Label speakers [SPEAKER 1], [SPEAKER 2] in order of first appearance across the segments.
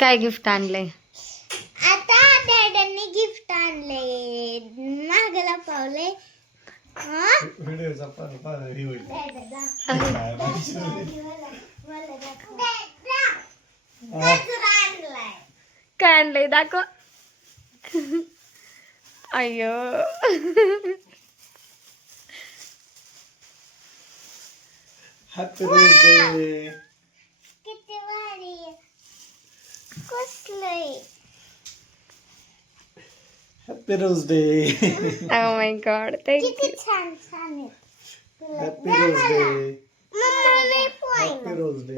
[SPEAKER 1] काय गिफ्ट आणलंय?
[SPEAKER 2] आता डॅडनी गिफ्ट आणले मागला पावले
[SPEAKER 3] व्हिडिओचा पण पण हे. होईल
[SPEAKER 2] आणलाय.
[SPEAKER 1] काय आणलंय? दाखव. अय्यो.
[SPEAKER 3] Happy birthday happy rose day
[SPEAKER 1] oh my god thank
[SPEAKER 2] किती छान छान
[SPEAKER 3] happy rose day happy rose day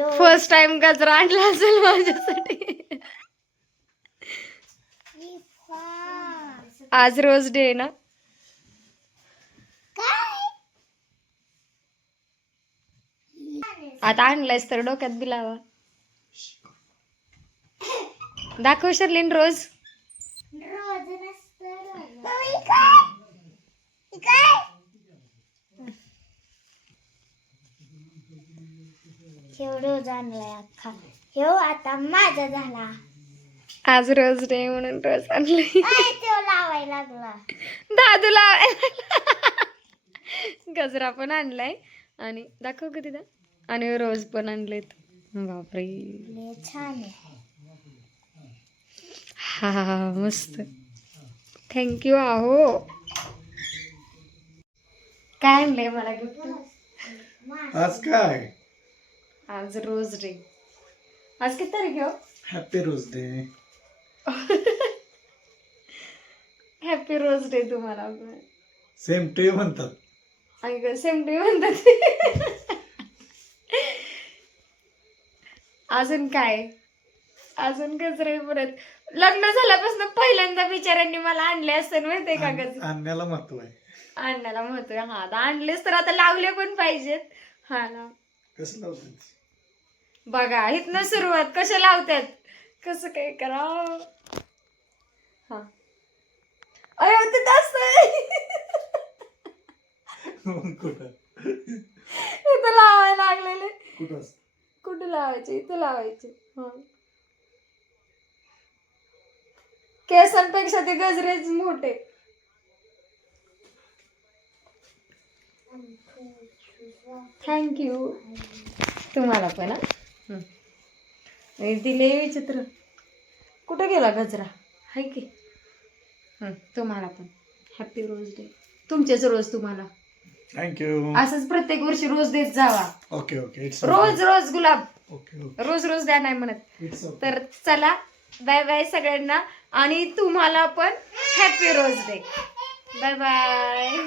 [SPEAKER 2] हो
[SPEAKER 1] फर्स्ट टाइम गजरा आणला असेल माझ्यासाठी? आज रोज डे ना
[SPEAKER 2] काय
[SPEAKER 1] आता आणलायस तर डोक्यात बी लावा. दाखव शर्लिन रोज.
[SPEAKER 2] रोज आणलाय अख्खा. हेव आता माझा झाला.
[SPEAKER 1] आज रोज डे म्हणून रोज आणलाय.
[SPEAKER 2] तो लावायला लागला.
[SPEAKER 1] दादू लावायला गजरा पण आणलाय. आणि दाखव का तिथं. आणि रोज पण आणलेत. बापरे.
[SPEAKER 2] छान
[SPEAKER 1] हा मस्त. थँक्यू आहो. काय आणलंय मला गिफ्ट?
[SPEAKER 3] आज काय?
[SPEAKER 1] आज रोज डे. आज किती तारीख हो?
[SPEAKER 3] Happy rose day
[SPEAKER 1] happy rose day तुम्हाला.
[SPEAKER 3] सेम टू म्हणतात.
[SPEAKER 1] सेम डे म्हणतात. अजून काय? अजून गजरे परत. लग्न झाल्यापासून पहिल्यांदा बिचाऱ्यांनी मला आणले असते माहितीये का गजरे?
[SPEAKER 3] आणण्याला महत्त्व आहे.
[SPEAKER 1] आणण्याला महत्त्व आहे. हा आता आणलेच तर आता लावले पण पाहिजेत. हा ना.
[SPEAKER 3] कसं लावतात
[SPEAKER 1] बघा इथनं सुरुवात. कशा लावतात कसं काय करा हा. अरे ते
[SPEAKER 3] कुठं?
[SPEAKER 1] इथं लावायला लागलेले.
[SPEAKER 3] कुठं असतं?
[SPEAKER 1] कुठे लावायचे इथं लावायचे. केसांपेक्षा ते गजरेच मोठे. थँक्यू तुम्हाला पण. दिले विचित्र. कुठं गेला गजरा? हाय की. तुम्हाला पण. हॅपी रोज डे तुमचेच रोज तुम्हाला.
[SPEAKER 3] थँक्यू
[SPEAKER 1] असंच प्रत्येक वर्षी रोज देत जावा.
[SPEAKER 3] ओके ओके
[SPEAKER 1] रोज रोज गुलाब. रोज रोज द्या नाही म्हणत. तर चला बाय बाय सगळ्यांना. आणि तुम्हाला पण happy rose day bye bye.